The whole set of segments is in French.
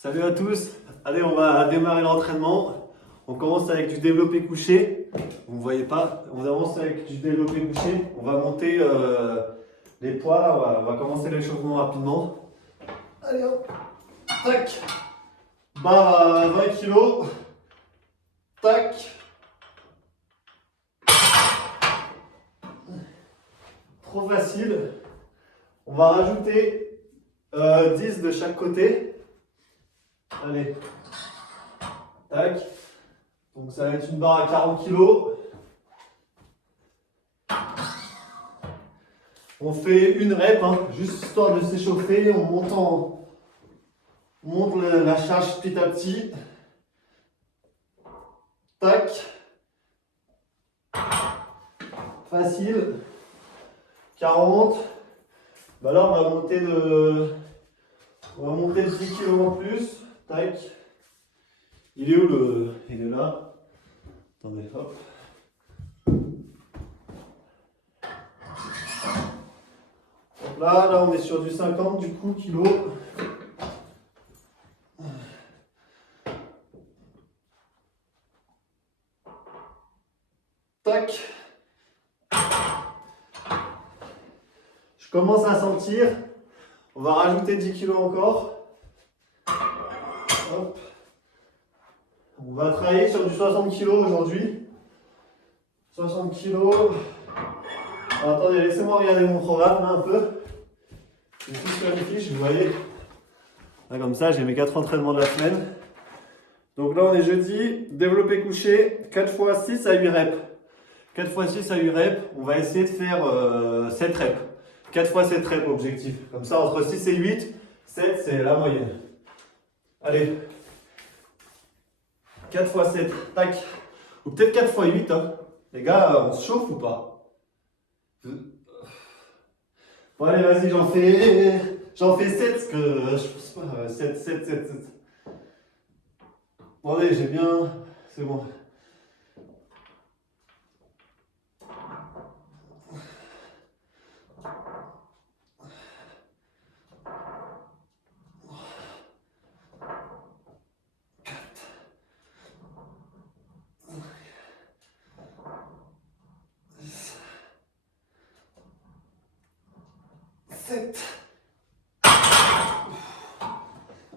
Salut à tous. Allez, on va démarrer l'entraînement. On commence avec du développé couché. Vous ne voyez pas, on avance avec du développé couché. On va monter les poids. Là. On va commencer l'échauffement rapidement. Allez hop. Tac. Barre à 20 kg. Tac. Trop facile. On va rajouter 10 de chaque côté. Allez. Tac. Donc ça va être une barre à 40 kg. On fait une rep, juste histoire de s'échauffer. On monte la charge petit à petit. Tac. Facile. 40. Bah là, on va monter de 10 kg en plus. Tac. Il est où le... Il est là. Attendez, hop. Hop là, on est sur du 50 du coup, kilo. Tac. Je commence à sentir. On va rajouter 10 kg encore. Hop. On va travailler sur du 60 kg aujourd'hui. 60 kg. Alors, attendez, laissez-moi regarder mon programme là un peu. Je vais tout sur les fiches, vous voyez. Là, comme ça, j'ai mes 4 entraînements de la semaine. Donc là, on est jeudi. Développé couché, 4 x 6 à 8 reps. 4 x 6 à 8 reps. On va essayer de faire 7 reps. 4 x 7 reps objectif. Comme ça, entre 6 et 8, 7 c'est la moyenne. Allez. 4 x 7, tac. Ou peut-être 4 x 8. Les gars, on se chauffe ou pas? Bon, allez, vas-y, j'en fais 7 parce que je pense pas. 7. Bon, allez, j'ai bien. C'est bon.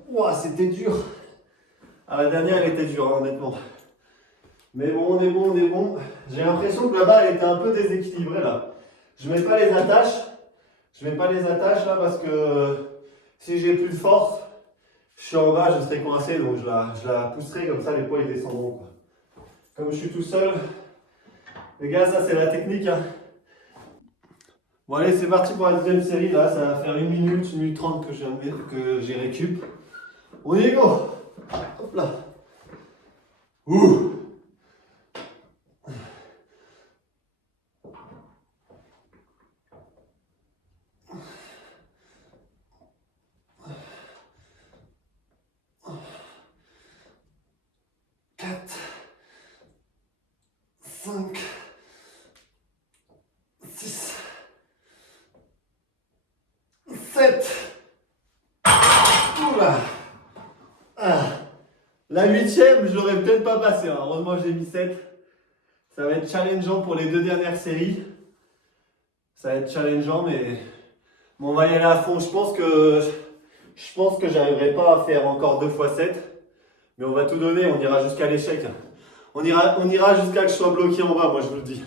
Ouah, c'était dur. Ah, la dernière, elle était dure, honnêtement. Mais bon, on est bon. J'ai l'impression que là-bas, elle était un peu déséquilibrée, là. Je mets pas les attaches. Là, parce que si j'ai plus de force, je suis en bas, je serai coincé. Donc, je la pousserai comme ça, les poids, ils descendront, quoi. Comme je suis tout seul. Les gars, ça, c'est la technique, Bon, allez, c'est parti pour la deuxième série. Là, ça va faire 1 minute 30 que j'ai récup. On y go. Hop là. Ouh. Quatre, 5, 6, 7. Oula. La 8e, je l'aurais peut-être pas passé. Heureusement, j'ai mis 7. Ça va être challengeant pour les 2 dernières séries. Ça va être challengeant, mais bon, on va y aller à fond. Je pense que j'arriverai pas à faire encore 2 x 7. Mais on va tout donner. On ira jusqu'à l'échec. On ira jusqu'à que je sois bloqué en bas, moi je vous le dis.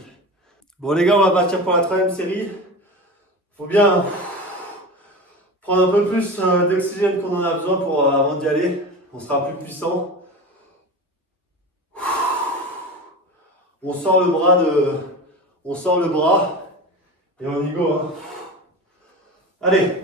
Bon les gars, on va partir pour la 3e série. Faut bien prendre un peu plus d'oxygène qu'on en a besoin avant d'y aller. On sera plus puissant. On sort le bras et on y go. Allez.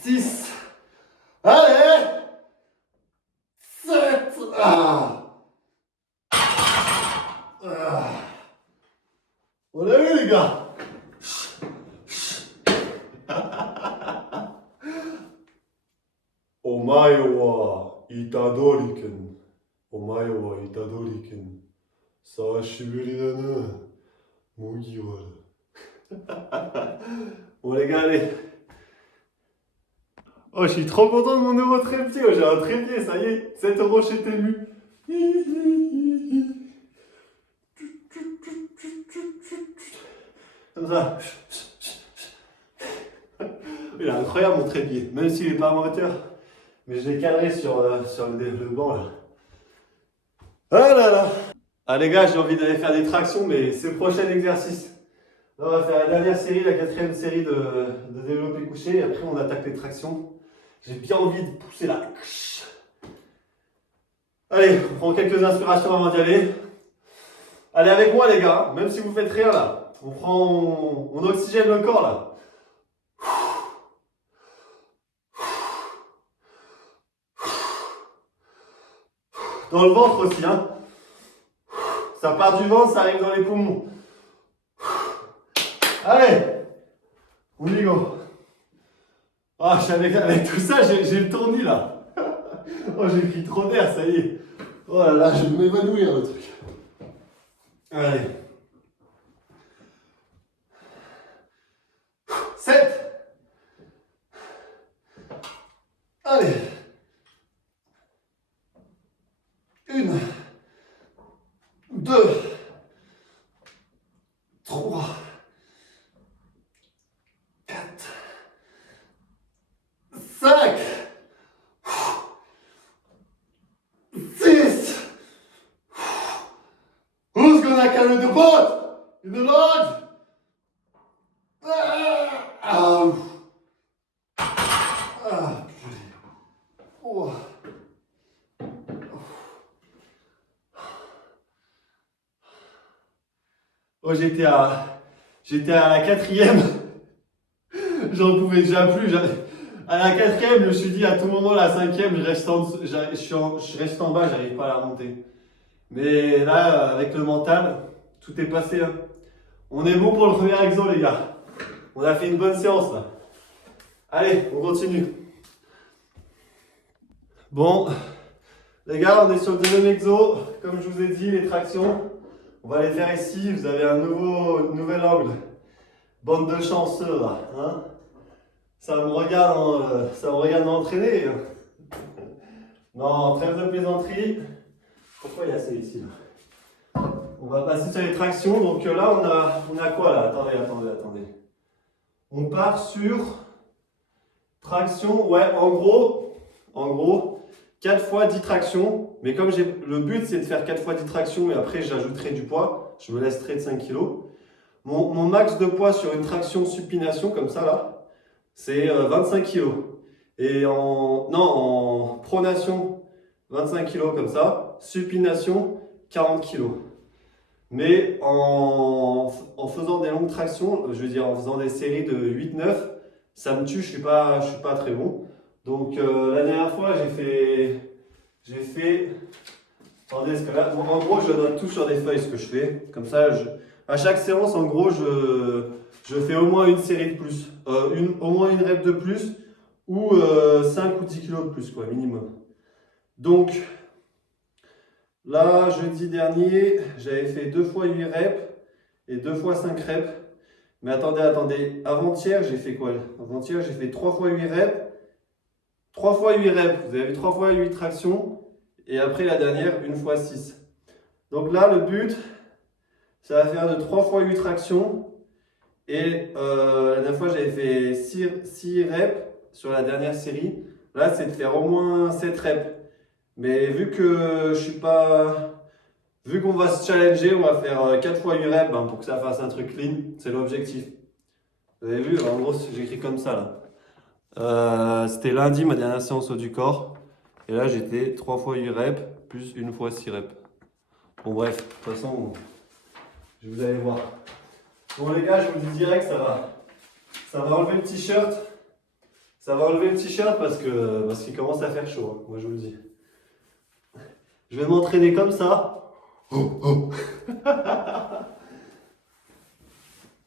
Six. Allez. 7. gars. Omae wa itadoriken. Omae wa itadoriken. Sashiburi da na. Mugiwara. Bon les gars, allez. Oh, je suis trop content de mon nouveau trépied. Oh, j'ai un trépied, ça y est. 7 € chez Temu. Comme ça. Il est incroyable mon trépied. Même s'il n'est pas à ma hauteur. Mais je l'ai cadré sur le banc là. Ah là là. Ah les gars, j'ai envie d'aller faire des tractions, mais c'est le prochain exercice. Là, on va faire la dernière série, la 4e série de développé couché. Et après, on attaque les tractions. J'ai bien envie de pousser là. Allez, on prend quelques inspirations avant d'y aller. Allez avec moi les gars, même si vous faites rien là. On oxygène le corps là. Dans le ventre aussi, hein. Ça part du ventre, ça arrive dans les poumons. Allez, on y go. Ah, avec tout ça, j'ai le tournis là. Oh, j'ai pris trop d'air, ça y est. Oh là là, je vais m'évanouir le truc. Allez. 7. Allez. 1, 2, 3, 4, 5, 6. Who's gonna carry the boat in the lodge? Oh. Oh, j'étais à la 4e. J'en pouvais déjà plus. À la 4e, je me suis dit à tout moment, la 5e, je reste en bas, j'arrive pas à la monter. Mais là, avec le mental, tout est passé. Hein. On est bon pour le premier exo, les gars. On a fait une bonne séance là. Allez, on continue. Bon, les gars, on est sur le deuxième exo. Comme je vous ai dit, les tractions. On va les faire ici, vous avez un nouvel angle. Bande de chanceux là. Hein, ça me regarde m'entraîner. Non, trêve de plaisanterie. Pourquoi il y a ça ici là? On va passer sur les tractions. Donc là, on a quoi là? Attendez. On part sur traction. Ouais, en gros, 4 fois 10 tractions. Mais comme le but c'est de faire 4 fois 10 tractions et après j'ajouterai du poids, je me laisserai de 5 kg. Mon max de poids sur une traction supination comme ça là, c'est 25 kg. Et en pronation, 25 kg comme ça, supination, 40 kg. Mais en faisant des longues tractions, je veux dire en faisant des séries de 8-9, ça me tue, je suis pas très bon. Donc la dernière fois j'ai fait, attendez, parce que là, en gros, je note tout sur des feuilles ce que je fais. Comme ça, à chaque séance, en gros, je fais au moins une série de plus. Au moins une rep de plus ou 5 ou 10 kilos de plus, quoi, minimum. Donc, là, jeudi dernier, j'avais fait 2 fois 8 reps et 2 fois 5 reps. Mais attendez. Avant-hier, j'ai fait quoi? Avant-hier, j'ai fait 3 fois 8 reps. 3 fois 8 reps, vous avez vu 3 fois 8 tractions, et après la dernière, 1 fois 6. Donc là, le but, ça va faire de 3 fois 8 tractions, et la dernière fois, j'avais fait 6 reps sur la dernière série. Là, c'est de faire au moins 7 reps. Mais vu qu'on va se challenger, on va faire 4 fois 8 reps pour que ça fasse un truc clean, c'est l'objectif. Vous avez vu, en gros, j'écris comme ça là. C'était lundi ma dernière séance haut du corps et là j'étais 3 fois 8 reps plus 1 fois 6 reps. Bon bref, de toute façon vous allez voir. Bon les gars, je vous dis direct, ça va enlever le t-shirt. Ça va enlever le t-shirt parce qu'il commence à faire chaud, hein, moi je vous le dis. Je vais m'entraîner comme ça.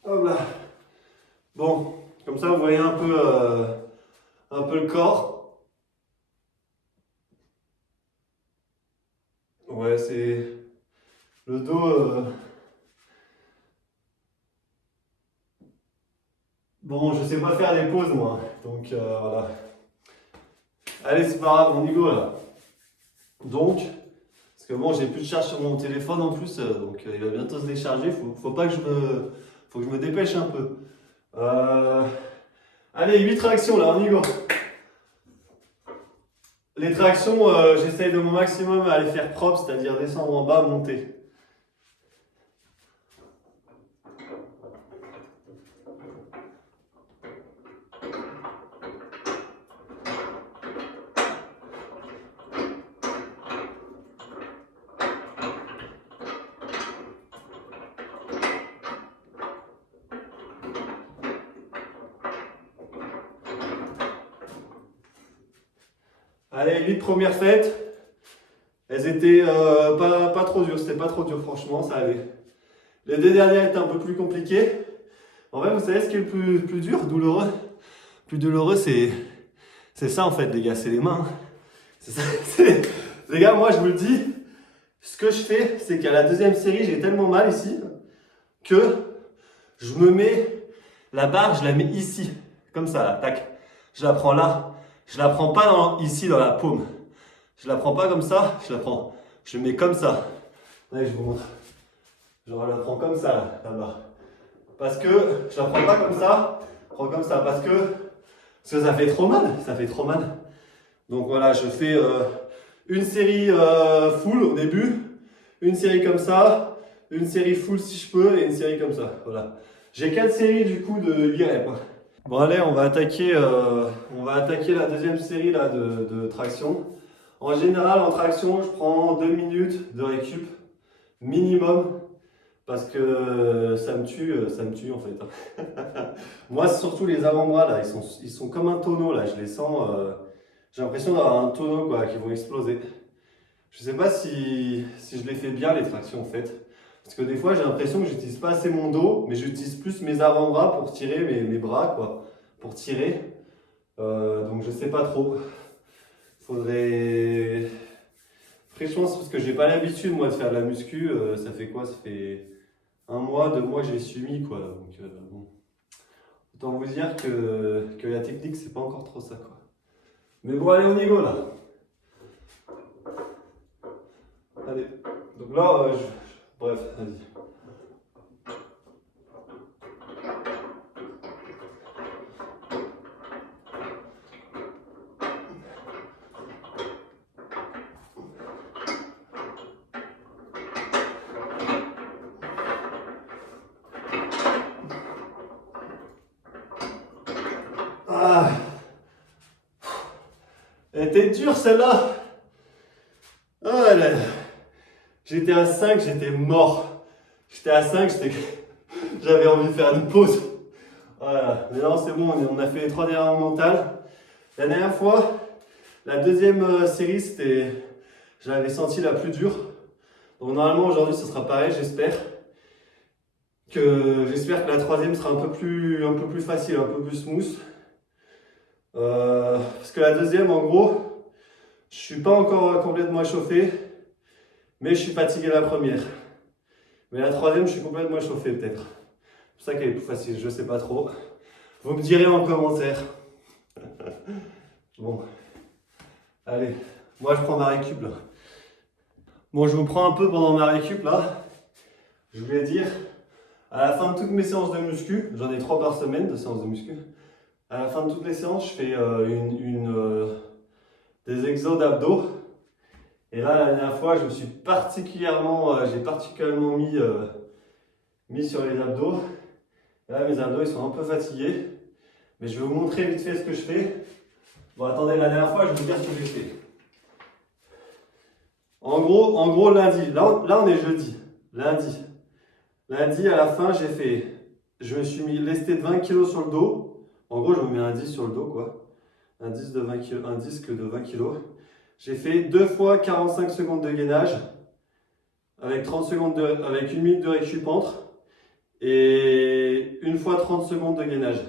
Hop là. Bon, comme ça vous voyez un peu le corps. Ouais, c'est le dos. Bon, je sais pas faire des pauses moi, donc voilà. Allez, c'est pas grave, on y go là. Donc, parce que bon, j'ai plus de charge sur mon téléphone en plus, donc il va bientôt se décharger. Faut pas que faut que je me dépêche un peu. Allez, 8 tractions là, on y go. Les tractions, j'essaye de mon maximum à les faire propres, c'est-à-dire descendre en bas, monter. Allez, 8 premières fêtes. Elles étaient pas trop dures, c'était pas trop dur, franchement, ça allait. Les deux dernières étaient un peu plus compliquées. En vrai, vous savez ce qui est le plus dur, douloureux? Le plus douloureux, c'est ça en fait, les gars, c'est les mains. C'est ça, les gars, moi je vous le dis, ce que je fais, c'est qu'à la deuxième série, j'ai tellement mal ici que je me mets la barre, je la mets ici, comme ça, là, tac. Je la prends là. Je la prends pas ici dans la paume. Je la prends pas comme ça, je le mets comme ça. Allez, je vous montre. Genre, je la prends comme ça, là-bas. Parce que je la prends pas comme ça, je prends comme ça. Parce que ça fait trop mal, ça fait trop mal. Donc voilà, je fais une série full au début, une série comme ça, une série full si je peux, et une série comme ça. Voilà. J'ai 4 séries du coup de l'IREP. Bon allez, on va attaquer la deuxième série là, de traction. En général, en traction, je prends 2 minutes de récup minimum parce que ça me tue en fait. Moi, c'est surtout les avant-bras là, ils sont comme un tonneau là, je les sens. J'ai l'impression d'avoir un tonneau quoi, qui vont exploser. Je sais pas si je les fais bien les tractions en fait. Parce que des fois, j'ai l'impression que j'utilise pas assez mon dos, mais j'utilise plus mes avant-bras pour tirer mes bras, quoi. Pour tirer. Donc, je sais pas trop. Faudrait. Franchement, c'est parce que j'ai pas l'habitude, moi, de faire de la muscu. Ça fait quoi? Ça fait 1 mois, 2 mois que j'ai suivi, quoi. Donc, bon. Autant vous dire que la technique, c'est pas encore trop ça, quoi. Mais bon, allez, on y go, là. Allez. Donc là, bref, vas-y. Ah. Elle était dure celle-là. Ah, j'étais à 5, j'étais mort. J'étais à 5, j'avais envie de faire une pause. Voilà. Mais non, c'est bon, on a fait les 3 dernières mentales. La dernière fois, la deuxième série, je l'avais senti la plus dure. Donc normalement aujourd'hui, ce sera pareil, j'espère. J'espère que la troisième sera un peu plus facile, un peu plus smooth. Parce que la deuxième, en gros, je suis pas encore complètement échauffé, mais je suis fatigué la première. Mais la troisième, je suis complètement échauffé peut-être. C'est pour ça qu'elle est plus facile, je sais pas trop. Vous me direz en commentaire. Bon, allez, moi je prends ma récup là. Bon, je vous prends un peu pendant ma récup là. Je voulais dire, à la fin de toutes mes séances de muscu, j'en ai 3 par semaine de séances de muscu. À la fin de toutes les séances, je fais des exos d'abdos. Et là, la dernière fois, j'ai particulièrement mis sur les abdos. Et là, mes abdos, ils sont un peu fatigués. Mais je vais vous montrer vite fait ce que je fais. Bon, attendez, la dernière fois, je vais vous dire ce que j'ai fait. En gros, lundi. Là, on est jeudi. Lundi, à la fin, je me suis mis lesté de 20 kg sur le dos. En gros, je me mets un 10 sur le dos, quoi. Un disque de 20 kg. J'ai fait 2 fois 45 secondes de gainage avec 30 secondes avec 1 minute de récup entre. et une fois 30 secondes de gainage.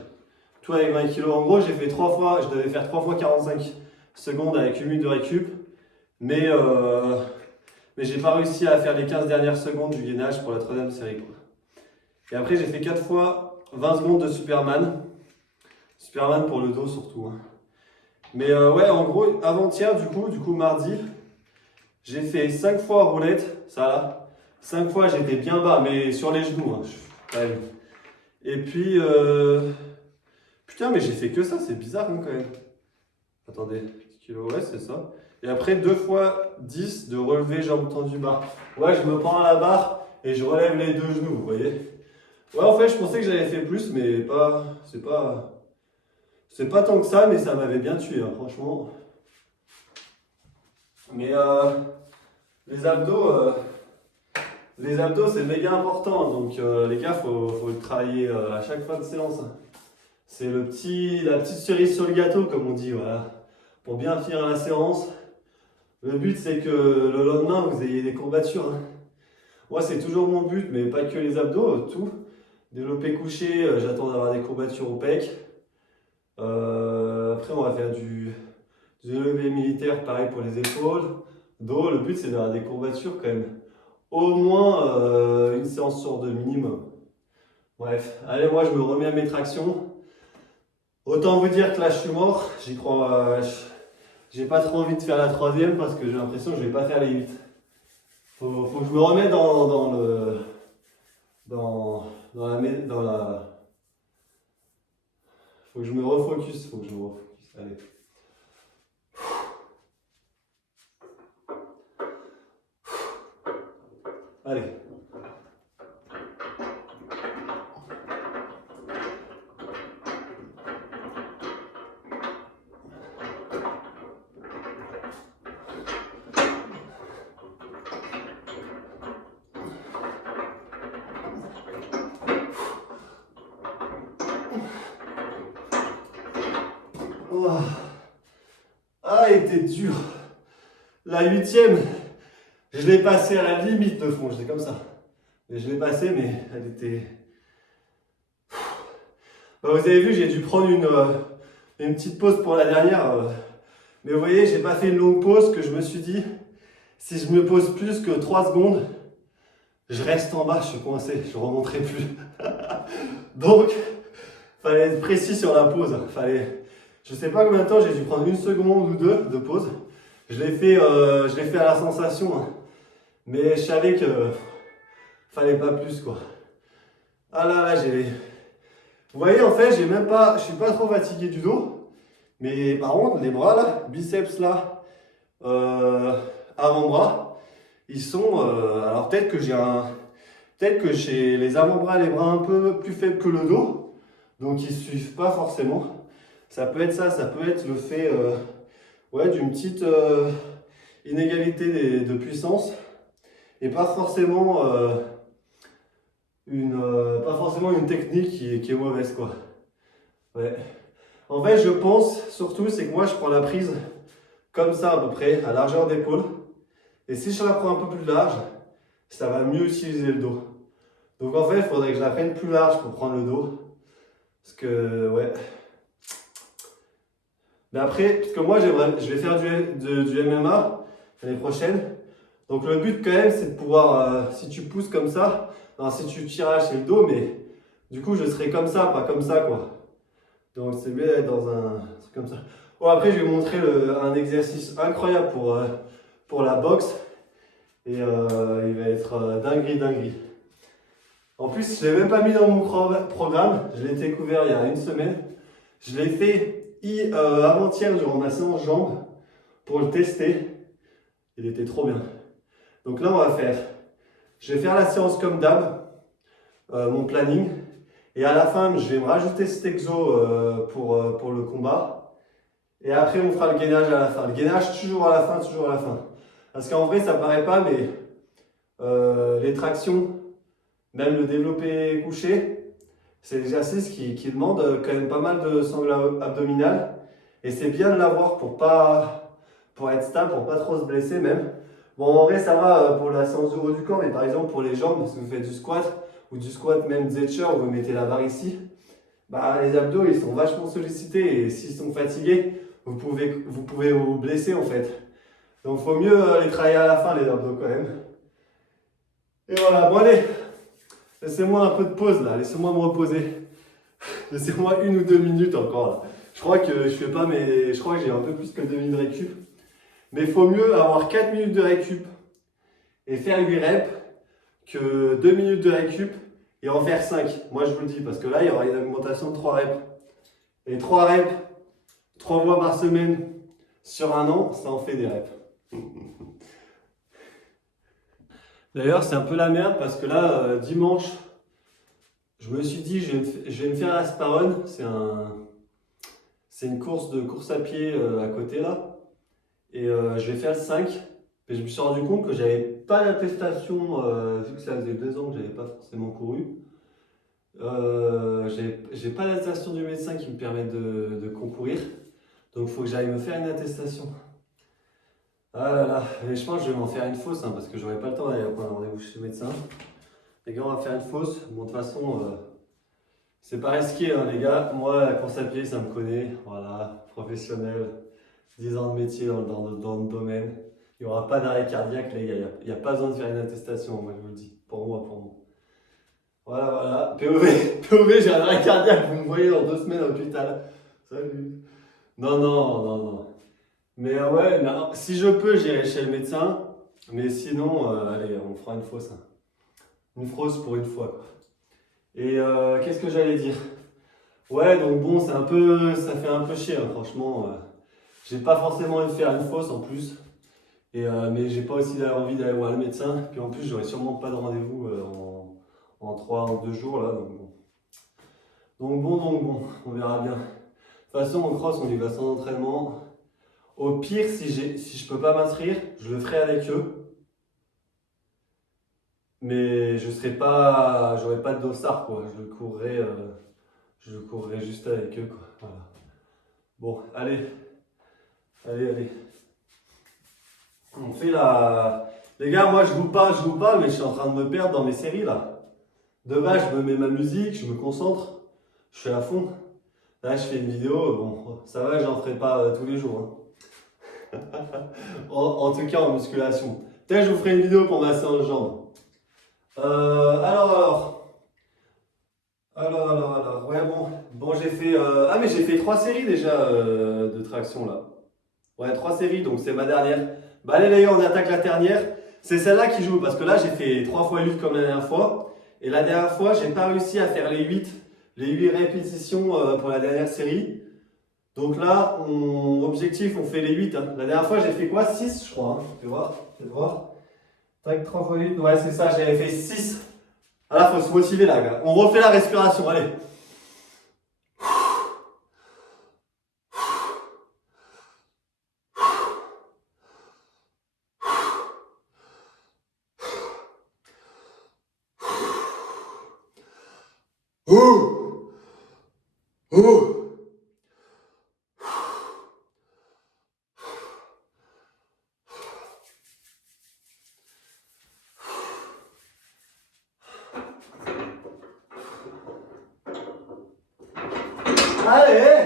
Tout avec 20 kg. En gros, j'ai fait 3 fois, je devais faire 3 fois 45 secondes avec 1 minute de récup, mais, j'ai pas réussi à faire les 15 dernières secondes du gainage pour la troisième série, quoi. Et après, j'ai fait 4 fois 20 secondes de Superman. Superman pour le dos surtout, hein. Mais ouais, en gros, avant-hier, du coup, mardi, j'ai fait 5 fois roulette, ça là. 5 fois, j'étais bien bas, mais sur les genoux, hein. Ouais. Et puis, putain, mais j'ai fait que ça, c'est bizarre, hein, quand même. Attendez, 10 kilos, ouais, c'est ça. Et après, 2 fois 10 de relevé jambes tendues bas. Ouais, je me prends à la barre et je relève les deux genoux, vous voyez. Ouais, en fait, je pensais que j'avais fait plus, mais pas, c'est pas tant que ça, mais ça m'avait bien tué, hein, franchement. Mais les abdos, c'est méga important, donc les gars, faut le travailler à chaque fin de séance, hein. C'est la petite cerise sur le gâteau, comme on dit, voilà. Pour bien finir la séance, le but c'est que le lendemain vous ayez des courbatures, hein. Moi c'est toujours mon but, mais pas que les abdos, tout. Développé couché, j'attends d'avoir des courbatures au pec. Après on va faire du développé militaire, pareil pour les épaules. Dos, le but c'est d'avoir des courbatures quand même. Au moins une séance sur deux minimum. Bref, allez, moi je me remets à mes tractions. Autant vous dire que là je suis mort, j'y crois. J'ai pas trop envie de faire la troisième parce que j'ai l'impression que je vais pas faire les 8. Faut que je me remette faut que je me refocus, Allez. Allez. Oh. Ah, elle était dure. La huitième, je l'ai passée à la limite de fond, j'étais comme ça. Et je l'ai passée, mais elle était... Bah, vous avez vu, j'ai dû prendre une petite pause pour la dernière. Mais vous voyez, j'ai pas fait une longue pause que je me suis dit, si je me pose plus que 3 secondes, je reste en bas, je suis coincé, je ne remonterai plus. Donc, fallait être précis sur la pause. Je sais pas combien de temps j'ai dû prendre, 1 seconde ou 2 de pause. Je l'ai fait à la sensation, hein. Mais je savais que fallait pas plus, quoi. Ah là, vous voyez, en fait, je suis pas trop fatigué du dos. Mais par contre, les bras là, biceps là, avant-bras, ils sont. Alors peut-être que j'ai les avant-bras, les bras un peu plus faibles que le dos, donc ils suivent pas forcément. Ça peut être ça, ça peut être le fait d'une petite inégalité de puissance et pas forcément une technique qui est mauvaise, quoi. Ouais. En fait, je pense surtout, c'est que moi je prends la prise comme ça à peu près, à largeur d'épaule. Et si je la prends un peu plus large, ça va mieux utiliser le dos. Donc en fait, il faudrait que je la prenne plus large pour prendre le dos. Parce que, ouais. Mais après, parce que moi, je vais faire du MMA l'année prochaine. Donc le but quand même, c'est de pouvoir, si tu pousses comme ça, non, si tu tires c'est le dos, mais du coup, je serai comme ça, pas comme ça, quoi. Donc c'est mieux d'être dans un truc comme ça. Bon, après, je vais vous montrer un exercice incroyable pour la boxe. Et il va être dinguerie. En plus, je ne l'ai même pas mis dans mon programme. Je l'ai découvert il y a 1 semaine. Je l'ai fait avant-hier durant ma séance jambes pour le tester. Il était trop bien. Donc là, je vais faire la séance comme d'hab, mon planning. Et à la fin, je vais me rajouter cet exo pour le combat. Et après, on fera le gainage à la fin. Le gainage toujours à la fin. Parce qu'en vrai, ça paraît pas, mais les tractions, même le développé couché, c'est des exercices qui demandent quand même pas mal de sangle abdominale. Et c'est bien de l'avoir pour être stable, pour pas trop se blesser même. Bon, en vrai, ça va pour la séance du haut du corps, mais par exemple pour les jambes, si vous faites du squat, ou du squat même Zetscher où vous mettez la barre ici, bah, les abdos ils sont vachement sollicités et s'ils sont fatigués, vous pouvez vous blesser en fait. Donc il faut mieux les travailler à la fin les abdos quand même. Et voilà, bon allez, laissez-moi un peu de pause là, laissez-moi me reposer. Laissez-moi 1 ou 2 minutes encore là. Je crois que je crois que j'ai un peu plus que 2 minutes de récup. Mais il faut mieux avoir 4 minutes de récup et faire 8 reps que 2 minutes de récup et en faire 5. Moi je vous le dis parce que là il y aura une augmentation de 3 reps. Et 3 reps, 3 fois par semaine sur un an, ça en fait des reps. D'ailleurs c'est un peu la merde parce que là dimanche, je me suis dit je vais me faire la Sparon. C'est une course à pied à côté là. Et je vais faire le 5. Et je me suis rendu compte que j'avais pas d'attestation, vu que ça faisait 2 ans que j'avais pas forcément couru. J'ai pas l'attestation du médecin qui me permet de concourir. Donc il faut que j'aille me faire une attestation. Ah là là, mais je pense que je vais m'en faire une fausse parce que j'aurai pas le temps d'aller prendre un rendez-vous chez le médecin. Les gars, on va faire une fausse. Bon, de toute façon, c'est pas risqué, hein, les gars. Moi, la course à pied, ça me connaît. Voilà, professionnel, 10 ans de métier dans le domaine. Il n'y aura pas d'arrêt cardiaque, les gars. Il n'y a pas besoin de faire une attestation, moi, je vous le dis. Pour moi, pour moi. Voilà, voilà. POV, j'ai un arrêt cardiaque. Vous me voyez dans 2 semaines à l'hôpital. Salut. Non, non, non, non. Mais ouais, non, si je peux, j'irai chez le médecin. Mais sinon, allez, on fera une fausse. Hein. Une fausse pour une fois, quoi. Et qu'est-ce que j'allais dire? Ouais, donc bon, ça fait un peu chier, hein, franchement. J'ai pas forcément envie de faire une fausse en plus. Mais j'ai pas aussi envie d'aller voir le médecin. Puis en plus, j'aurai sûrement pas de rendez-vous en 2 jours là. Donc bon, on verra bien. De toute façon, en cross, on y va sans entraînement. Au pire, si je peux pas m'inscrire, je le ferai avec eux. Mais j'aurai pas de dossard quoi. Je courrai juste avec eux quoi. Voilà. Bon, allez. On fait la. Les gars, moi je vous parle, mais je suis en train de me perdre dans mes séries là. De base, je me mets ma musique, je me concentre, je suis à fond. Là, je fais une vidéo, bon, ça va, j'en ferai pas tous les jours. Hein. En tout cas, en musculation. Peut-être je vous ferai une vidéo pour ma séance jambes. Alors. Ouais, bon, j'ai fait. Mais j'ai fait 3 séries déjà de traction là. Ouais, 3 séries, donc c'est ma dernière. Bah, allez, les gars, on attaque la dernière. C'est celle-là qui joue parce que là, j'ai fait 3 fois 8 comme la dernière fois. Et la dernière fois, j'ai pas réussi à faire les 8 répétitions pour la dernière série. Donc là, objectif, on fait les 8. Hein. La dernière fois, j'ai fait quoi? 6, je crois. Hein. Tu peux voir. Tac, 3 fois 8. Ouais, c'est ça, j'avais fait 6. Ah là, faut se motiver là, gars. On refait la respiration, allez. Ouh. Ouh. Allez.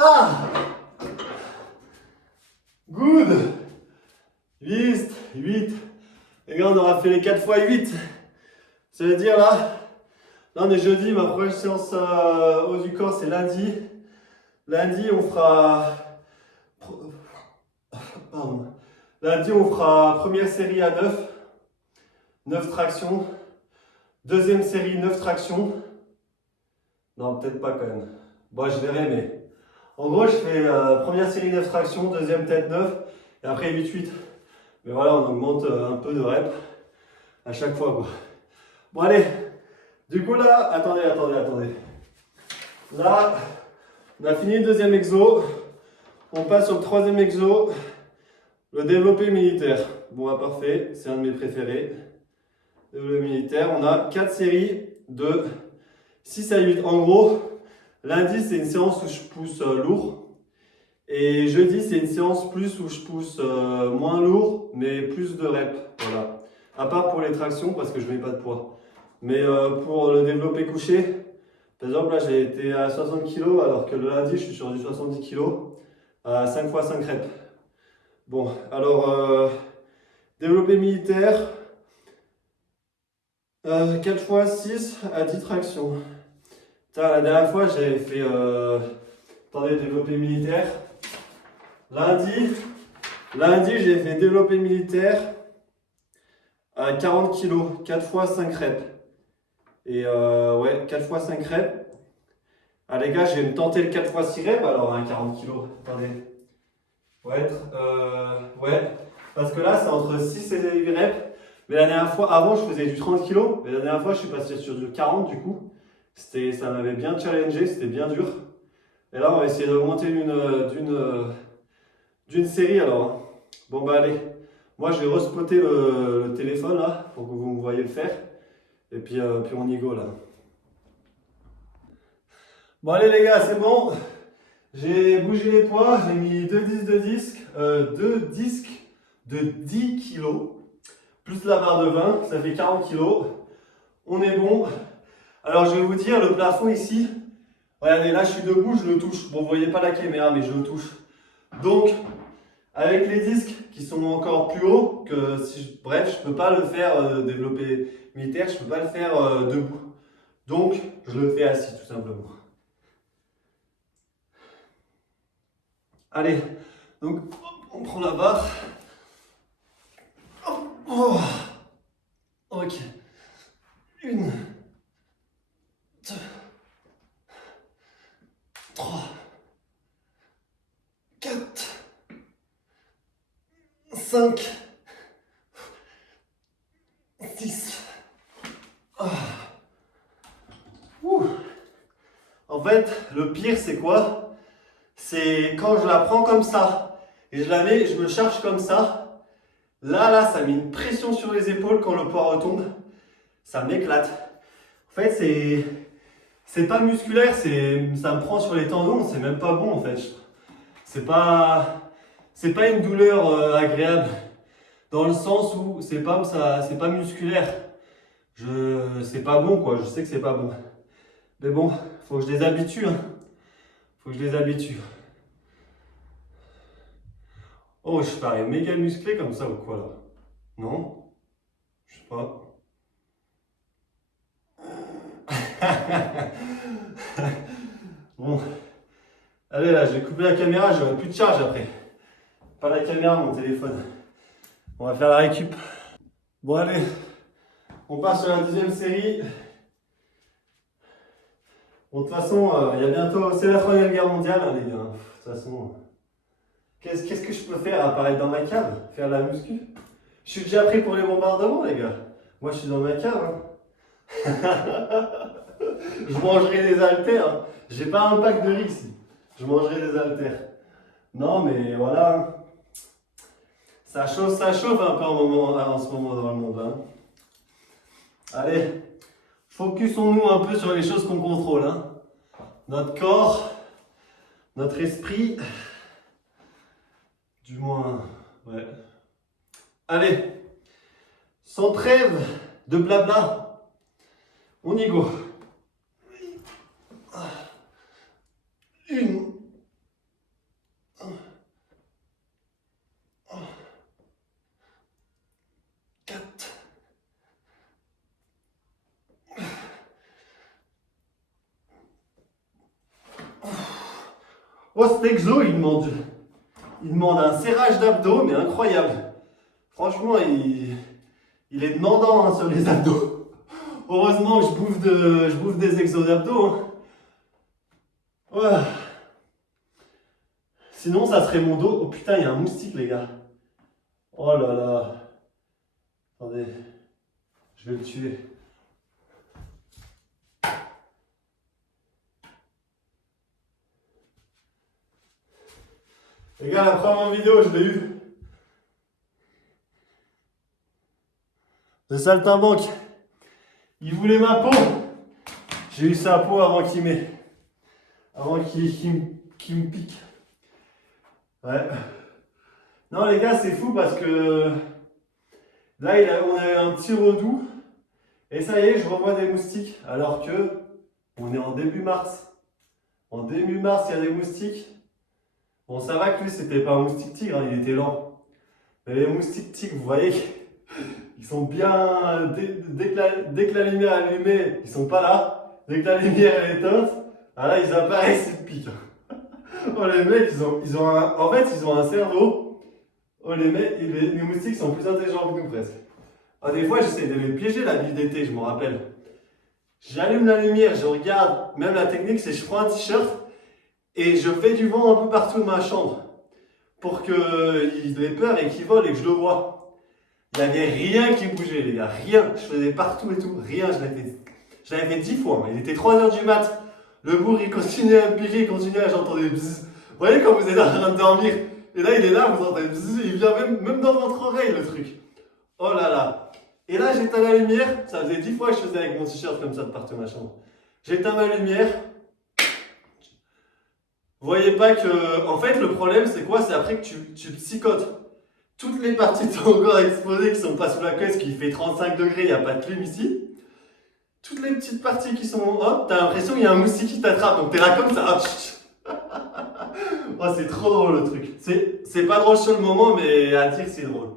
Ah. Good. 8. Les gars, on aura fait les 4 fois 8. Ça veut dire là on est jeudi, ma première séance haut du corps c'est lundi. Lundi, on fera. Pardon. Lundi, on fera première série à 9 tractions. Deuxième série, 9 tractions. Non, peut-être pas quand même. Bon, je verrai, mais. En gros, je fais première série 9 tractions, deuxième peut-être 9, et après 8. Mais voilà, on augmente un peu de reps à chaque fois, quoi. Bon, allez. Du coup, là, attendez. Là, on a fini le deuxième exo. On passe sur le troisième exo, le développé militaire. Bon, bah, parfait, c'est un de mes préférés. Développé militaire, on a 4 séries de 6 à 8. En gros, lundi, c'est une séance où je pousse lourd. Et jeudi, c'est une séance plus où je pousse moins lourd, mais plus de reps. Voilà. À part pour les tractions, parce que je ne mets pas de poids. Mais pour le développé couché, par exemple, là, j'ai été à 60 kg, alors que le lundi, je suis sur du 70 kg, à 5 x 5 reps. Bon, alors, développé militaire, 4 x 6 à 10 tractions. Putain, la dernière fois, j'avais fait développé militaire. Lundi, j'ai fait développé militaire à 40 kg, 4 x 5 reps. Et ouais, 4 x 5 reps. Ah les gars, je vais me tenter le 4 x 6 reps alors, hein, 40 kg. Attendez. Ouais, parce que là, c'est entre 6 et 8 reps. Mais la dernière fois, avant, je faisais du 30 kg. Mais la dernière fois, je suis passé sur du 40 du coup. Ça m'avait bien challengé, c'était bien dur. Et là, on va essayer d'augmenter d'une série alors. Hein. Bon bah allez, moi je vais respotter le téléphone là pour que vous me voyez le faire. Et puis on y go là. Bon allez les gars, c'est bon. J'ai bougé les poids, j'ai mis deux disques de 10 kg, plus la barre de 20, ça fait 40 kg. On est bon. Alors je vais vous dire, le plafond ici, regardez là je suis debout, je le touche. Bon vous voyez pas la caméra mais je le touche. Donc avec les disques qui sont encore plus hauts, bref, je peux pas le faire développer militaire, je peux pas le faire debout. Donc je le fais assis tout simplement. Allez, donc on prend la barre. Oh, ok. 1, 2, 3, 4, 5, 6. En fait, le pire c'est quoi? C'est quand je la prends comme ça et je la mets, je me charge comme ça. Là, ça met une pression sur les épaules quand le poids retombe. Ça m'éclate. En fait, c'est pas musculaire, ça me prend sur les tendons, c'est même pas bon en fait. C'est pas une douleur agréable dans le sens où c'est pas musculaire. C'est pas bon quoi, je sais que c'est pas bon. Mais bon, faut que je les habitue. Hein. Faut que je les habitue. Oh, je parais méga musclé comme ça ou quoi là? Non? Je sais pas. Bon. Allez là, je vais couper la caméra, j'aurai plus de charge après. Pas la caméra, mon téléphone. On va faire la récup. Bon allez, on passe sur la deuxième série. Bon, de toute façon, il y a bientôt. C'est la Troisième Guerre mondiale, hein, les gars. De toute façon. Qu'est-ce que je peux faire à part être dans ma cave? Faire la muscu? Je suis déjà prêt pour les bombardements, les gars. Moi, je suis dans ma cave. Hein. Je mangerai des haltères. Hein. J'ai pas un pack de riz ici. Je mangerai des haltères. Non, mais voilà. Ça chauffe un peu en ce moment dans le monde. Hein. Allez, focusons-nous un peu sur les choses qu'on contrôle. Hein. Notre corps, notre esprit. Du moins, ouais. Allez, sans trêve de blabla, on y go. 1, 4. Oh, cet exo, il demande un serrage d'abdos, mais incroyable. Franchement, il est demandant hein, sur les abdos. Heureusement que je bouffe des exos d'abdos. Hein. Ouais. Sinon, ça serait mon dos. Oh putain, il y a un moustique, les gars. Oh là là. Attendez. Je vais le tuer. Les gars, la première vidéo, je l'ai eu. Le saltimbanque, il voulait ma peau. J'ai eu sa peau avant qu'il me pique. Ouais. Non les gars, c'est fou parce que là, on a eu un petit redoux. Et ça y est, je revois des moustiques. Alors que on est en début mars. En début mars, il y a des moustiques. Bon, ça va que lui, c'était pas un moustique tigre, hein, il était lent. Mais les moustiques tigres, vous voyez, ils sont bien. Dès que la lumière est allumée, ils sont pas là. Dès que la lumière est éteinte, ah là, ils apparaissent, ils piquent. Oh, les mecs, en fait, ils ont un cerveau. Oh, les mecs, les moustiques sont plus intelligents que nous presque. Ah, des fois, j'essaie de les piéger la nuit d'été, je me rappelle. J'allume la lumière, je regarde. Même la technique, c'est je prends un t-shirt et je fais du vent un peu partout de ma chambre pour qu'il ait peur et qu'il vole et que je le vois. Il n'y avait rien qui bougeait, les gars, rien. Je faisais partout et tout, rien. Je l'avais fait 10 fois. Il était 3h du mat. Le bourg, il continuait à me piquer, il continuait, j'entendais bzzz. Vous voyez quand vous êtes en train de dormir et là, il est là, vous entendez bzzz, il vient même dans votre oreille, le truc. Oh là là. Et là, j'éteins la lumière. Ça faisait 10 fois que je faisais avec mon t-shirt comme ça de partout de ma chambre. J'éteins ma lumière. Vous voyez pas que. En fait, le problème, c'est quoi? C'est après que tu psychotes. Toutes les parties de ton corps exposées qui sont pas sous la caisse, qui fait 35 degrés, il n'y a pas de clim ici. Toutes les petites parties qui sont hop, t'as l'impression qu'il y a un moustique qui t'attrape. Donc t'es là comme ça. Hop. Oh, c'est trop drôle le truc. C'est pas drôle sur le moment, mais à dire, c'est drôle.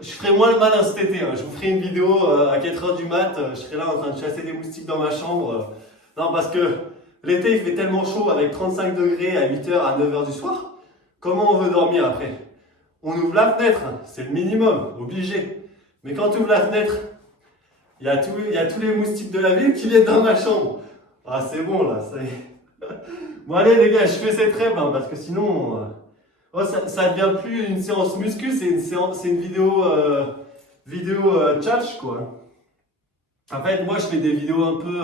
Je ferai moins le malin cet été, hein. Je vous ferai une vidéo à 4h du mat, je serai là en train de chasser des moustiques dans ma chambre. Non, parce que l'été il fait tellement chaud avec 35 degrés à 8h, à 9h du soir. Comment on veut dormir après? On ouvre la fenêtre, hein. C'est le minimum, obligé. Mais quand tu ouvres la fenêtre, il y a tous les moustiques de la ville qui viennent dans ma chambre. Ah, c'est bon là, ça y est. Bon, allez les gars, je fais cette rêve, hein, parce que sinon. Oh, ça devient plus une séance muscu, c'est une vidéo tchatch quoi. En fait, moi je fais des vidéos un peu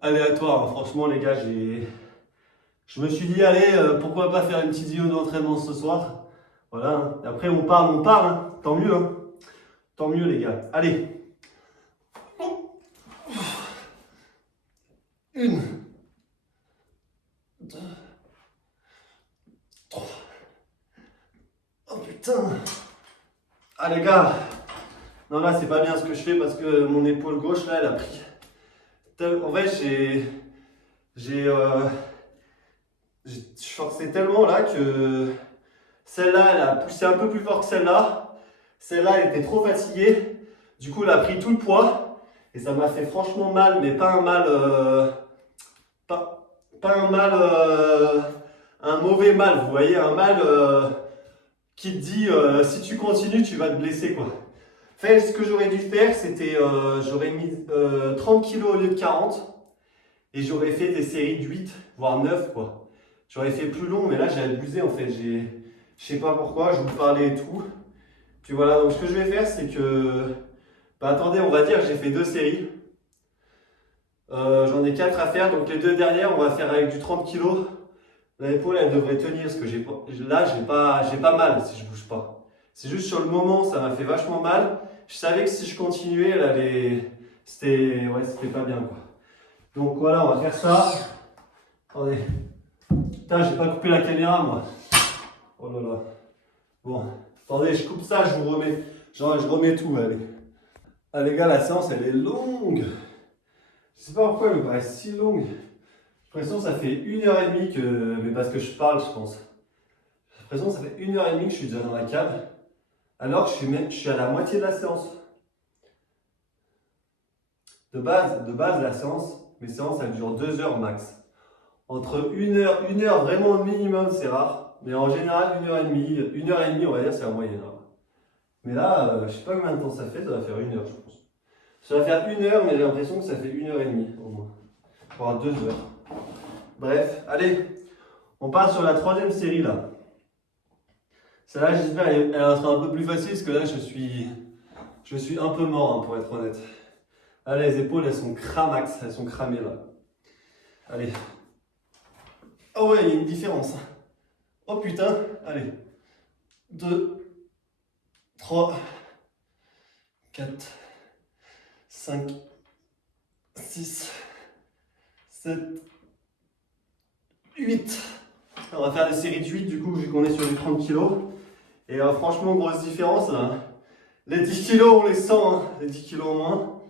aléatoires, hein. Franchement les gars, je me suis dit allez, pourquoi pas faire une petite vidéo d'entraînement ce soir. Voilà, hein. Après on parle, hein. Tant mieux, hein. Tant mieux les gars. Allez. Une. Deux. Oh putain! Ah les gars! Non là c'est pas bien ce que je fais parce que mon épaule gauche là elle a pris. En fait j'ai forcé tellement là que celle-là elle a poussé un peu plus fort que celle-là. Celle-là elle était trop fatiguée. Du coup elle a pris tout le poids. Et ça m'a fait franchement mal, mais pas un mal. Pas un mal. Un mauvais mal, vous voyez, un mal. Qui te dit si tu continues, tu vas te blesser quoi. En fait, ce que j'aurais dû faire, c'était j'aurais mis 30 kilos au lieu de 40 et j'aurais fait des séries de 8 voire 9 quoi. J'aurais fait plus long, mais là j'ai abusé en fait. Je sais pas pourquoi, je vous parlais et tout. Puis voilà, donc ce que je vais faire, c'est que. Bah attendez, on va dire que j'ai fait 2 séries. J'en ai 4 à faire, donc les 2 dernières, on va faire avec du 30 kilos. L'épaule, elle devrait tenir parce que là, j'ai pas mal si je bouge pas. C'est juste sur le moment, ça m'a fait vachement mal. Je savais que si je continuais, c'était pas bien quoi. Donc voilà, on va faire ça. Attendez. Putain, j'ai pas coupé la caméra moi. Oh là là. Bon, attendez, je coupe ça, je vous remets. Genre, je remets tout, allez. Ah les gars, la séance, elle est longue. Je sais pas pourquoi elle me paraît si longue. J'ai l'impression que ça fait 1h30 que. Mais parce que je parle, je pense. J'ai l'impression que ça fait 1h30 que je suis déjà dans la cave. Alors que je suis à la moitié de la séance. De base, la séance, mes séances, elles durent 2 heures max. Entre 1 heure vraiment minimum, c'est rare. Mais en général, 1h30, 1h30, on va dire, c'est la moyenne. Mais là, je sais pas combien de temps ça fait, ça va faire 1 heure, je pense. Ça va faire 1 heure, mais j'ai l'impression que ça fait 1h30 au moins. Voire 2 heures. Bref, allez, on part sur la 3e série là. Celle-là, j'espère, elle sera un peu plus facile parce que là, je suis un peu mort, hein, pour être honnête. Là, les épaules, elles sont cramax, elles sont cramées là. Allez. Oh ouais, il y a une différence. Oh putain, allez. 2, 3, 4, 5, 6, 7, 8. On va faire des séries de 8 du coup, vu qu'on est sur du 30 kg. Et franchement, grosse différence là. Les 10 kg, on les sent, hein. Les 10 kg en moins.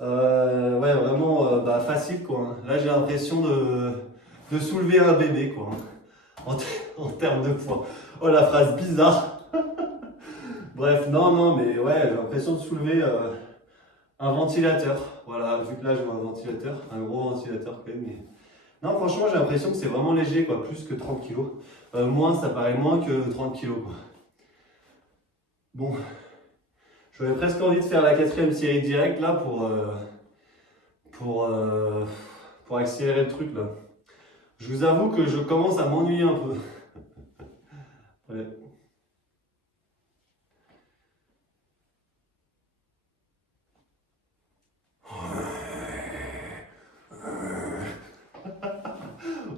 Ouais, vraiment facile quoi. Hein. Là, j'ai l'impression de soulever un bébé quoi. En termes de poids. Oh, la phrase bizarre. Bref, non, mais ouais, j'ai l'impression de soulever un ventilateur. Voilà, vu que là, je vois un ventilateur, un gros ventilateur quand même. Mais... Non, franchement, j'ai l'impression que c'est vraiment léger quoi, plus que 30 kg. Moins, ça paraît moins que 30 kg quoi. Bon, j'aurais presque envie de faire la 4e série directe là pour accélérer le truc là. Je vous avoue que je commence à m'ennuyer un peu. Ouais.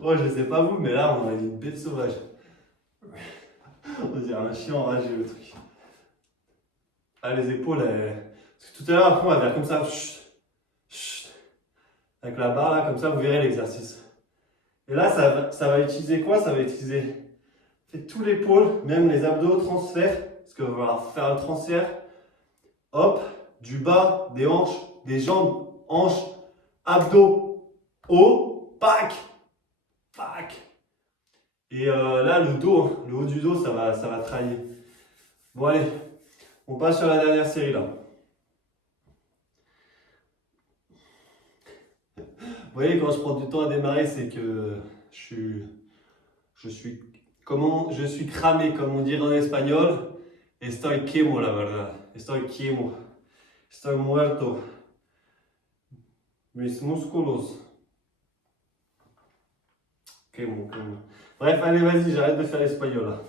Oh, je sais pas vous, mais là, on a une bête sauvage. On dirait un chien enragé, le truc. Ah, les épaules, parce que tout à l'heure, après, on va faire comme ça. Chut, chut. Avec la barre, là, comme ça, vous verrez l'exercice. Et là, ça va utiliser quoi? Ça va utiliser tout l'épaule, même les abdos, transfert. Parce que on va faire le transfert. Hop, du bas, des hanches, des jambes, hanches, abdos, haut, pack, pack. Et là, le dos, hein, le haut du dos, ça va trahir. Bon, allez, on passe sur la dernière série là. Vous voyez, quand je prends du temps à démarrer, c'est que je suis cramé, comme on dirait en espagnol. Estoy quemo, la verdad. Estoy quemo. Estoy muerto. Mis músculos. Quemo. Bref, allez, vas-y, j'arrête de faire l'espagnol là.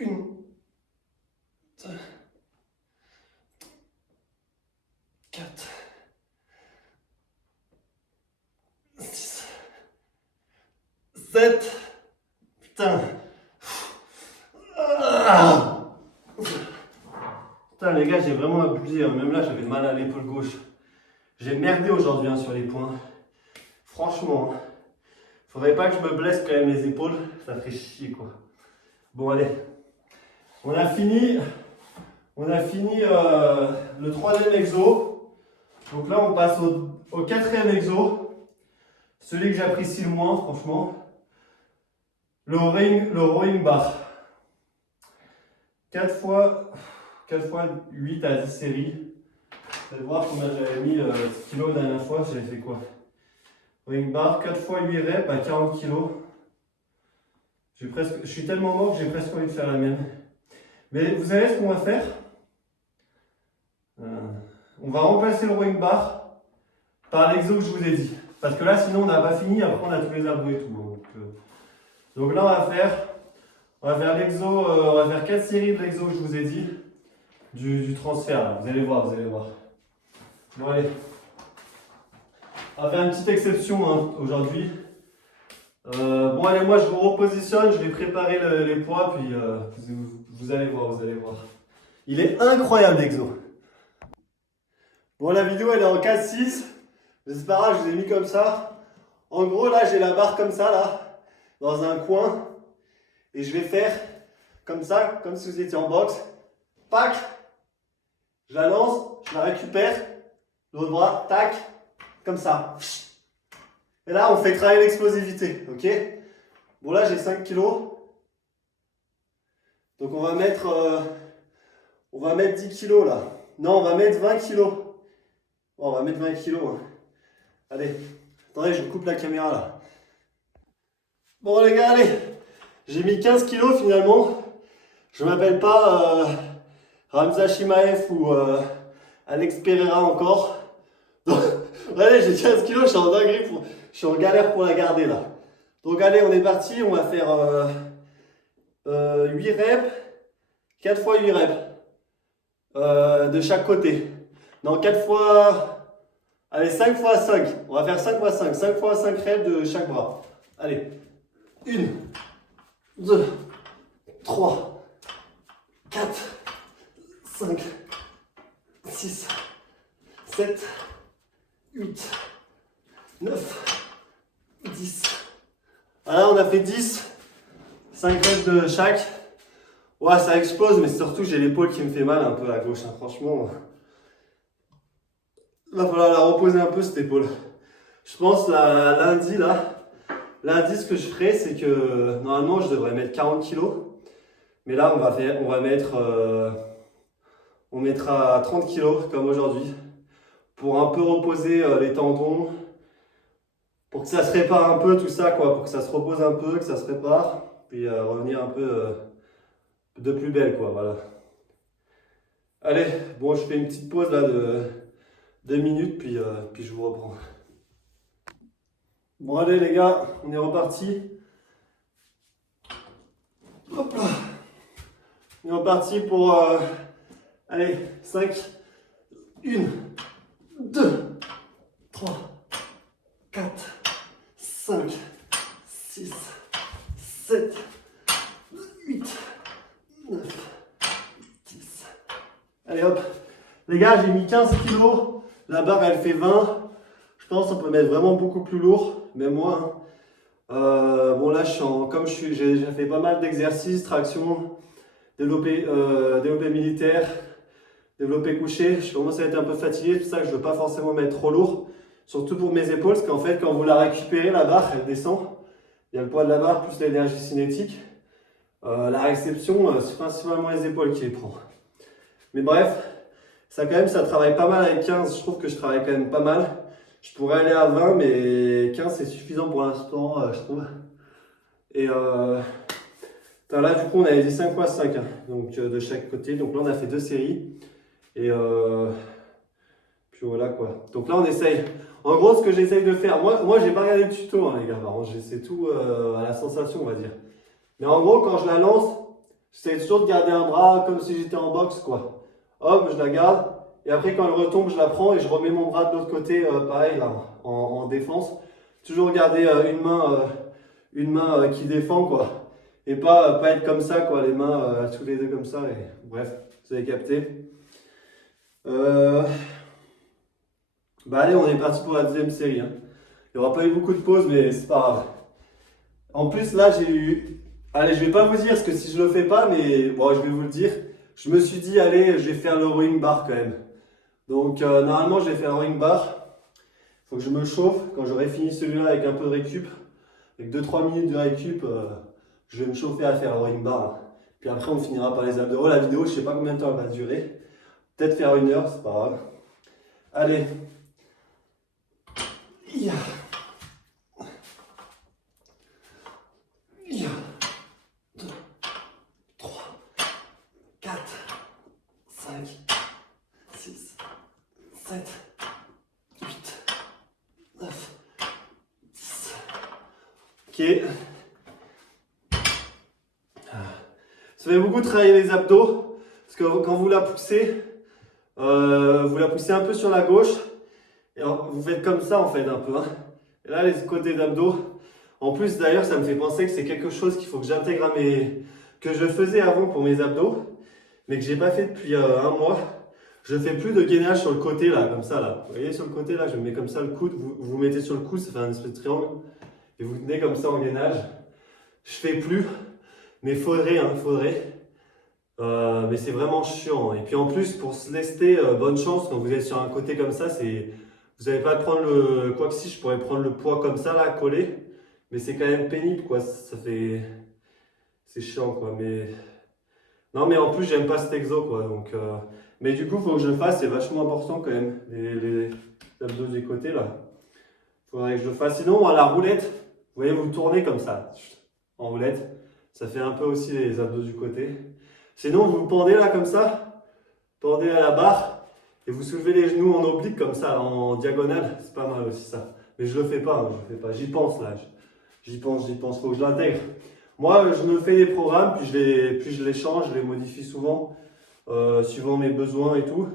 1, 2, 4, 6, 7. Putain. Putain, les gars, j'ai vraiment abusé. Hein. Même là, j'avais mal à l'épaule gauche. J'ai merdé aujourd'hui hein, sur les points. Franchement, faudrait pas que je me blesse quand même les épaules. Ça ferait chier quoi. Bon, allez. On a fini le 3e exo. Donc là, on passe au 4e exo. Celui que j'apprécie le moins, franchement. Le rowing bar. 4 fois 8 à 10 séries. Vous allez voir combien j'avais mis kilos la dernière fois. J'avais fait quoi? Rowing bar, 4 fois 8 reps à 40 kg. Je suis tellement mort que j'ai presque envie de faire la mienne. Mais vous savez ce qu'on va faire? On va remplacer le rowing bar par l'exo que je vous ai dit. Parce que là, sinon, on n'a pas fini. Après, on a tous les abdos et tout. Donc là, on va faire l'exo. On va faire 4 séries de l'exo que je vous ai dit. Du transfert. Là. Vous allez voir. Bon, allez. On va faire une petite exception hein, aujourd'hui. Bon, allez, moi, je vous repositionne. Je vais préparer les poids. Puis vous allez voir. Il est incroyable l'exo. Bon, la vidéo, elle est en 4-6. Mais c'est pas grave, je vous ai mis comme ça. En gros, là, j'ai la barre comme ça, là, dans un coin. Et je vais faire comme ça, comme si vous étiez en boxe. Pac. Je la lance, je la récupère. L'autre bras, tac. Comme ça. Et là, on fait travailler l'explosivité, ok? Bon, là, j'ai 5 kg. Donc, on va mettre 10 kg, là. Non, on va mettre 20 kg. Bon, on va mettre 20 kg. Hein. Allez, attendez, je coupe la caméra là. Bon les gars, allez, j'ai mis 15 kilos finalement. Je m'appelle pas Ramza Chimaev ou Alex Pereira encore. Donc, allez, j'ai 15 kilos, je suis en dinguerie, je suis en galère pour la garder là. Donc allez, on est parti, on va faire 8 reps, 4 fois 8 reps de chaque côté. Non, 4 fois... Allez, 5 fois 5. On va faire 5 fois 5. 5 fois 5 reps de chaque bras. Allez. 1, 2, 3, 4, 5, 6, 7, 8, 9, 10. Voilà, on a fait 10. 5 reps de chaque. Ouais, ça explose, mais surtout j'ai l'épaule qui me fait mal un peu à gauche, hein. Franchement, il va falloir la reposer un peu cette épaule. Je pense lundi, ce que je ferai, c'est que normalement je devrais mettre 40 kilos. Mais là, on mettra 30 kilos comme aujourd'hui pour un peu reposer les tendons, pour que ça se répare un peu tout ça, quoi, pour que ça se repose un peu, que ça se répare, puis revenir un peu de plus belle, quoi, voilà. Allez, bon, je fais une petite pause là de 2 minutes, puis je vous reprends. Bon, allez les gars, on est reparti. Hop là. On est reparti pour, allez, 5, 1, 2, 3, 4, 5, 6, 7, 8, 9, 10. Allez hop. Les gars, j'ai mis 15 kilos. La barre, elle fait 20. Je pense qu'on peut mettre vraiment beaucoup plus lourd, même moi. Hein. Bon, là, j'ai fait pas mal d'exercices, traction, développé militaire, développé couché. Je commence à être un peu fatigué, c'est pour ça que je ne veux pas forcément mettre trop lourd. Surtout pour mes épaules, parce qu'en fait, quand vous la récupérez, la barre, elle descend. Il y a le poids de la barre plus l'énergie cinétique. La réception, c'est principalement les épaules qui les prend. Mais bref, ça travaille pas mal avec 15. Je trouve que je travaille quand même pas mal. Je pourrais aller à 20, mais 15 c'est suffisant pour l'instant, je trouve. Et là, du coup, on avait dit 5 x 5, hein, donc de chaque côté. Donc là, on a fait 2 séries. Et puis voilà quoi. Donc là, on essaye. En gros, ce que j'essaye de faire, moi j'ai pas regardé le tuto, hein, les gars. C'est tout à la sensation, on va dire. Mais en gros, quand je la lance, j'essaie toujours de garder un bras comme si j'étais en boxe, quoi. Hop, je la garde. Et après, quand elle retombe, je la prends et je remets mon bras de l'autre côté, pareil, là, en défense. Toujours garder une main qui défend, quoi. Et pas être comme ça, quoi, les mains tous les deux comme ça. Et, bref, vous avez capté. Bah allez, on est parti pour la deuxième série. Hein. Il n'y aura pas eu beaucoup de pauses, mais c'est pas grave. En plus, là, j'ai eu... Allez, je vais pas vous dire, parce que si je le fais pas, mais bon, je vais vous le dire. Je me suis dit, allez, je vais faire le rowing bar quand même. Donc, normalement, je vais faire le rowing bar. Il faut que je me chauffe. Quand j'aurai fini celui-là avec un peu de récup, avec 2-3 minutes de récup, je vais me chauffer à faire le rowing bar. Hein. Puis après, on finira par les abdos. La vidéo, je sais pas combien de temps elle va durer. Peut-être faire 1 heure, c'est pas grave. Allez. Yeah. 2, 3, 4, 5, 6, 7, 8, 9, 10. Ok. Ça fait beaucoup travailler les abdos, parce que quand vous la poussez un peu sur la gauche, et vous faites comme ça en fait un peu. Hein. Et là, les côtés d'abdos. En plus, d'ailleurs, ça me fait penser que c'est quelque chose qu'il faut que j'intègre que je faisais avant pour mes abdos, mais que j'ai pas fait depuis 1 mois. Je fais plus de gainage sur le côté là, comme ça là. Vous voyez sur le côté là, je me mets comme ça le coude. Vous mettez sur le coude, ça fait un espèce de triangle, et vous tenez comme ça en gainage. Je fais plus, mais faudrait. Mais c'est vraiment chiant. Et puis en plus, pour se lester, bonne chance quand vous êtes sur un côté comme ça, vous n'allez pas prendre le. Quoi que si, je pourrais prendre le poids comme ça là, collé. Mais c'est quand même pénible, quoi. C'est chiant, quoi. Mais non, mais en plus, j'aime pas cet exo, quoi. Donc, mais du coup, il faut que je le fasse. C'est vachement important quand même. Les abdos du côté, là. Il faudrait que je le fasse. Sinon, à la roulette, vous voyez, vous tournez comme ça, en roulette. Ça fait un peu aussi les abdos du côté. Sinon, vous pendez là, comme ça. Pendez à la barre. Et vous soulevez les genoux en oblique, comme ça, en diagonale. C'est pas mal aussi, ça. Mais je le fais pas, hein, je le fais pas. J'y pense, là. J'y pense, faut que je l'intègre. Moi, je me fais des programmes, puis je les change, je les modifie souvent, suivant mes besoins et tout.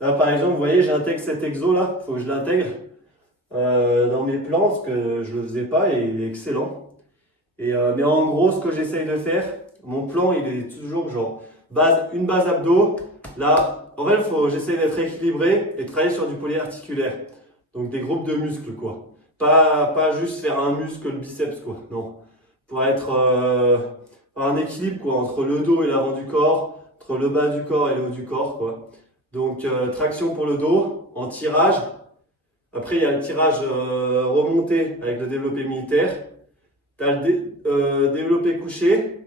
Là, par exemple, vous voyez, j'intègre cet exo là, il faut que je l'intègre dans mes plans, parce que je le faisais pas et il est excellent. Mais en gros, ce que j'essaye de faire, mon plan, il est toujours genre une base abdos. Là, en fait, j'essaie d'être équilibré et de travailler sur du polyarticulaire. Donc des groupes de muscles, quoi. Pas juste faire un muscle, le biceps, quoi. Non. Pour être un équilibre, quoi, entre le dos et l'avant du corps, entre le bas du corps et le haut du corps, quoi. Donc traction pour le dos, en tirage. Après, il y a le tirage remonté avec le développé militaire. Tu as le développé couché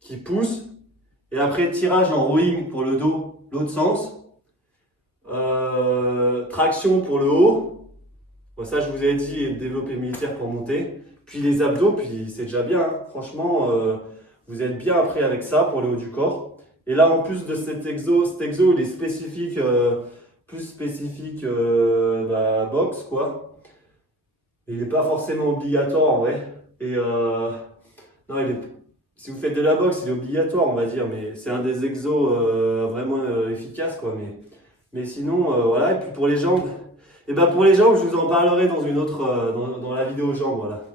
qui pousse. Et après, tirage en rowing pour le dos, l'autre sens. Traction pour le haut. Bon, ça, je vous ai dit, et le développé militaire pour monter. Puis les abdos, puis c'est déjà bien. Hein. Franchement, vous êtes bien après avec ça pour le haut du corps. Et là, en plus de cet exo il est spécifique, plus spécifique boxe, quoi. Il n'est pas forcément obligatoire en vrai. Et non, si vous faites de la boxe, il est obligatoire, on va dire, mais c'est un des exos vraiment efficaces, quoi. Mais sinon, voilà. Et puis pour les jambes, pour les jambes, je vous en parlerai dans une autre, dans la vidéo jambes, voilà.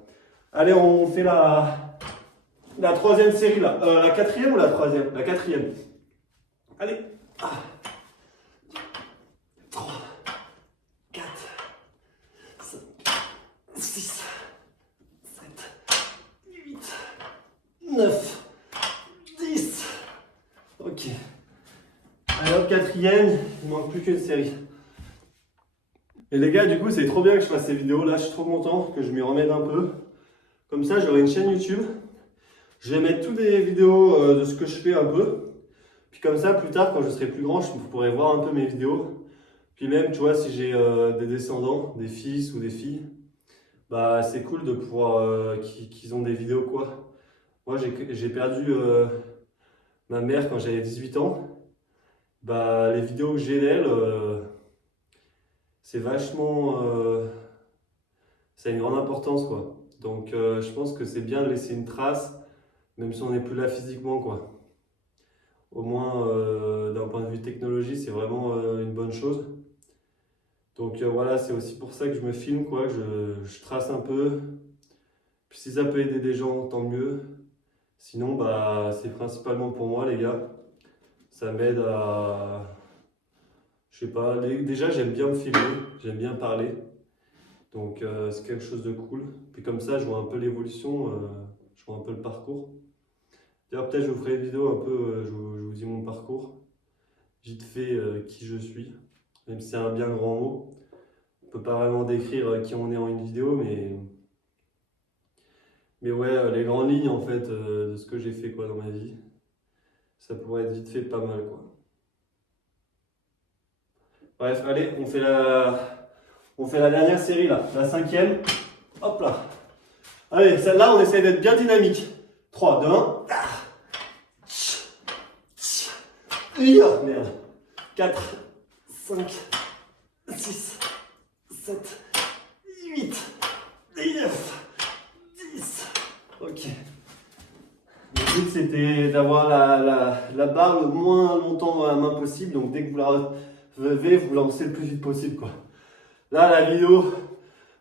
Allez, on fait la troisième série là. La quatrième ou la troisième? La quatrième. Allez. 3, 4, 5, 6, 7, 8, 9, 10. Ok. Allez hop, quatrième, il ne manque plus qu'une série. Et les gars, du coup, c'est trop bien que je fasse ces vidéos. Là, je suis trop content que je m'y remette un peu. Comme ça, j'aurai une chaîne YouTube. Je vais mettre toutes les vidéos de ce que je fais un peu. Puis comme ça, plus tard, quand je serai plus grand, je pourrai voir un peu mes vidéos. Puis même, tu vois, si j'ai des descendants, des fils ou des filles, bah c'est cool de pouvoir qu'ils ont des vidéos, quoi. Moi, j'ai perdu ma mère quand j'avais 18 ans. Bah, les vidéos que j'ai d'elle, c'est vachement... ça a une grande importance, quoi. Donc, je pense que c'est bien de laisser une trace, même si on n'est plus là physiquement, quoi. Au moins, d'un point de vue technologie, c'est vraiment une bonne chose. Donc, voilà, c'est aussi pour ça que je me filme, quoi. Je trace un peu. Puis si ça peut aider des gens, tant mieux. Sinon, bah, c'est principalement pour moi, les gars. Ça m'aide à... Je sais pas, déjà j'aime bien me filmer, j'aime bien parler. Donc c'est quelque chose de cool. Puis comme ça, je vois un peu l'évolution, je vois un peu le parcours. D'ailleurs, peut-être je vous ferai une vidéo un peu, je vous dis mon parcours. Vite fait qui je suis, même si c'est un bien grand mot. On peut pas vraiment décrire qui on est en une vidéo, mais ouais, les grandes lignes en fait de ce que j'ai fait quoi dans ma vie. Ça pourrait être vite fait pas mal quoi. Bref, allez, on fait la dernière série là, la cinquième. Hop là. Allez, celle-là, on essaie d'être bien dynamique. 3, 2, 1. Merde. 4, 5, 6, 7, 8, 9, 10. Ok. Le but c'était d'avoir la barre le moins longtemps dans la main possible. Donc dès que vous la levez, vous lancez le plus vite possible, quoi. Là, la vidéo,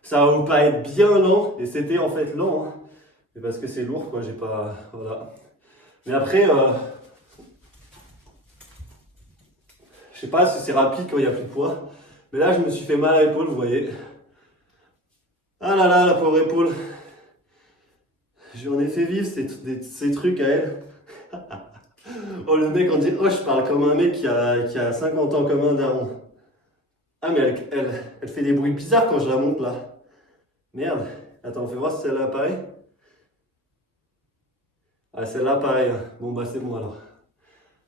ça va vous paraître bien lent. Et c'était en fait lent. Hein. Mais parce que c'est lourd, quoi. J'ai pas... Voilà. Mais après... je sais pas si c'est rapide quand il n'y a plus de poids. Mais là, je me suis fait mal à l'épaule, vous voyez. Ah là là, la pauvre épaule. J'en ai fait vivre ces trucs à elle. Oh, le mec, on dit, oh, je parle comme un mec qui a 50 ans comme un daron. Ah, mais elle fait des bruits bizarres quand je la monte là. Merde. Attends, on fait voir si celle-là pareil. Ah, celle-là pareil. Hein. Bon, bah, c'est bon alors.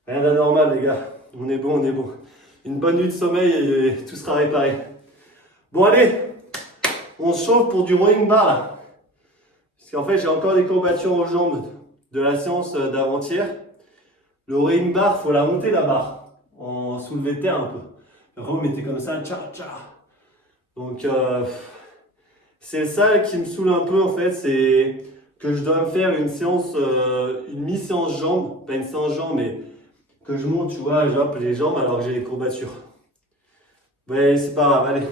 Rien d'anormal, les gars. On est bon, on est bon. Une bonne nuit de sommeil et tout sera réparé. Bon, allez. On se chauffe pour du rowing bar là. Parce qu'en fait, j'ai encore des courbatures aux jambes de la séance d'avant-hier. Le rowing bar, faut la monter la barre. En soulevé de terre un peu. Après, vous mettez comme ça, tcha tcha. Donc, c'est ça qui me saoule un peu en fait. C'est que je dois me faire une séance, une mi-séance jambes. Pas une séance jambes, mais que je monte, tu vois, les jambes alors que j'ai les courbatures. Ouais, c'est pas grave, allez.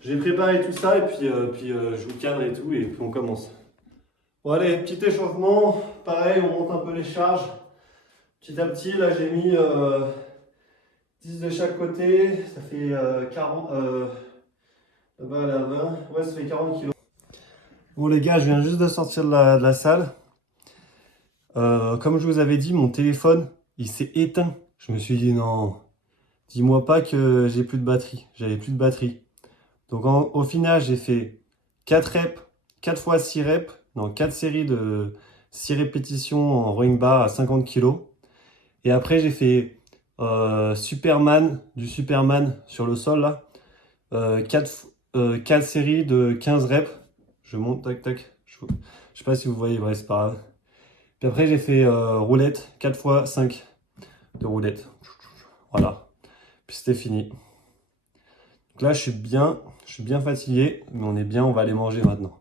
J'ai préparé tout ça et puis je vous cadre et tout et puis on commence. Bon allez, petit échauffement. Pareil, on monte un peu les charges. Petit à petit, là j'ai mis 10 de chaque côté. Ça fait 40. Là-bas, elle est à 20. Ouais, ça fait 40 kilos. Bon les gars, je viens juste de sortir de la salle. Comme je vous avais dit, mon téléphone, il s'est éteint. Je me suis dit non, dis-moi pas que j'ai plus de batterie. J'avais plus de batterie. Donc au final, j'ai fait 4 reps, 4 fois 6 reps, non 4 séries de 6 répétitions en rowing bar à 50 kg. Et après, j'ai fait du Superman sur le sol là. 4 séries de 15 reps. Je monte, tac, tac. Je sais pas si vous voyez, bref, c'est pas grave. Puis après, j'ai fait roulette, 4 fois 5 de roulette. Voilà. Puis c'était fini. Donc là, je suis bien fatigué, mais on est bien, on va aller manger maintenant.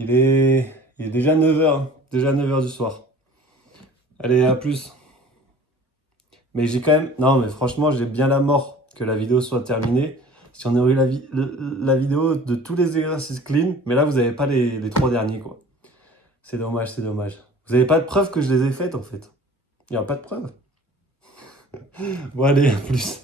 Il est déjà 9h, déjà 9h du soir. Allez, à plus. Mais j'ai quand même, non, mais franchement, j'ai bien la mort que la vidéo soit terminée. Si on aurait eu la vidéo de tous les exercices clean, mais là, vous n'avez pas les 3 derniers, quoi. C'est dommage, c'est dommage. Vous n'avez pas de preuve que je les ai faites, en fait. Il n'y a pas de preuve. Bon, allez, à plus.